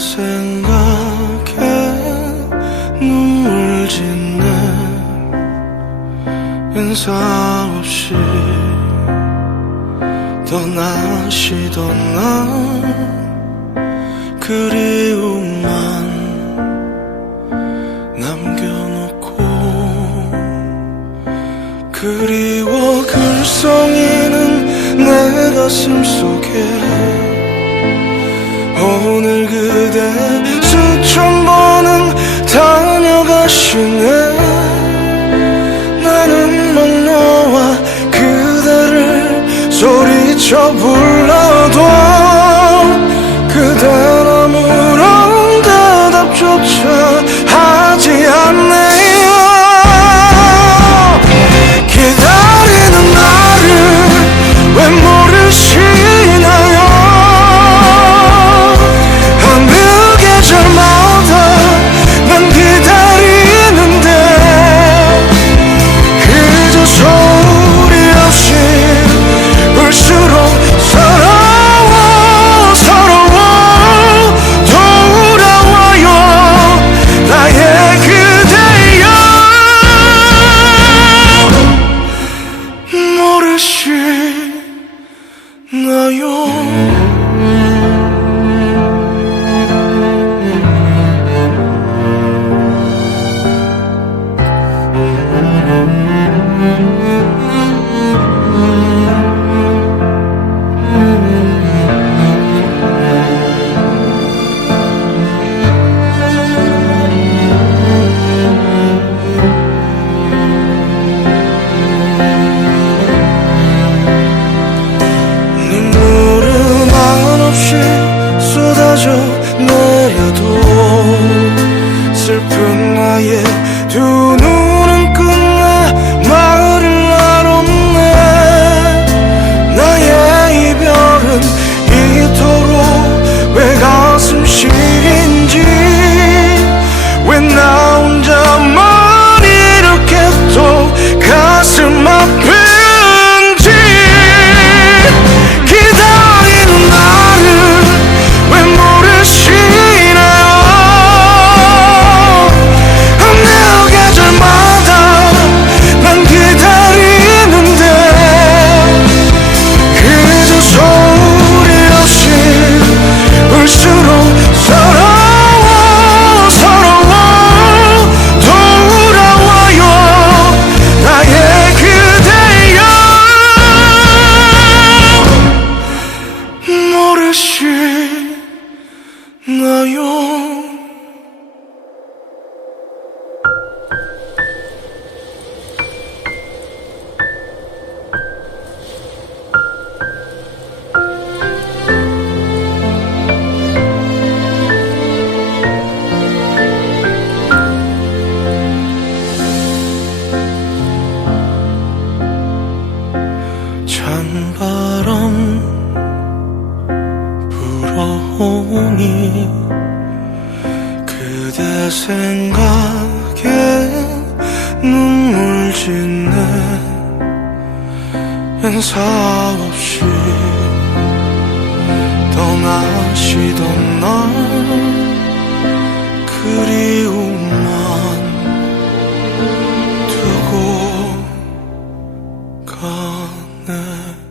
생각에 눈물 짓네 인사 없이 떠나시던 날 그리움만 남겨놓고 그리워 글썽이는 내 가슴 속에 오늘 그대 수천 번은 다녀가시네. 나는 막 너와 그대를 소리쳐 불러 모르시나요. 찬바람 오니 그대 생각에 눈물 짓네 인사 없이 떠나시던 날 그리움만 두고 가네.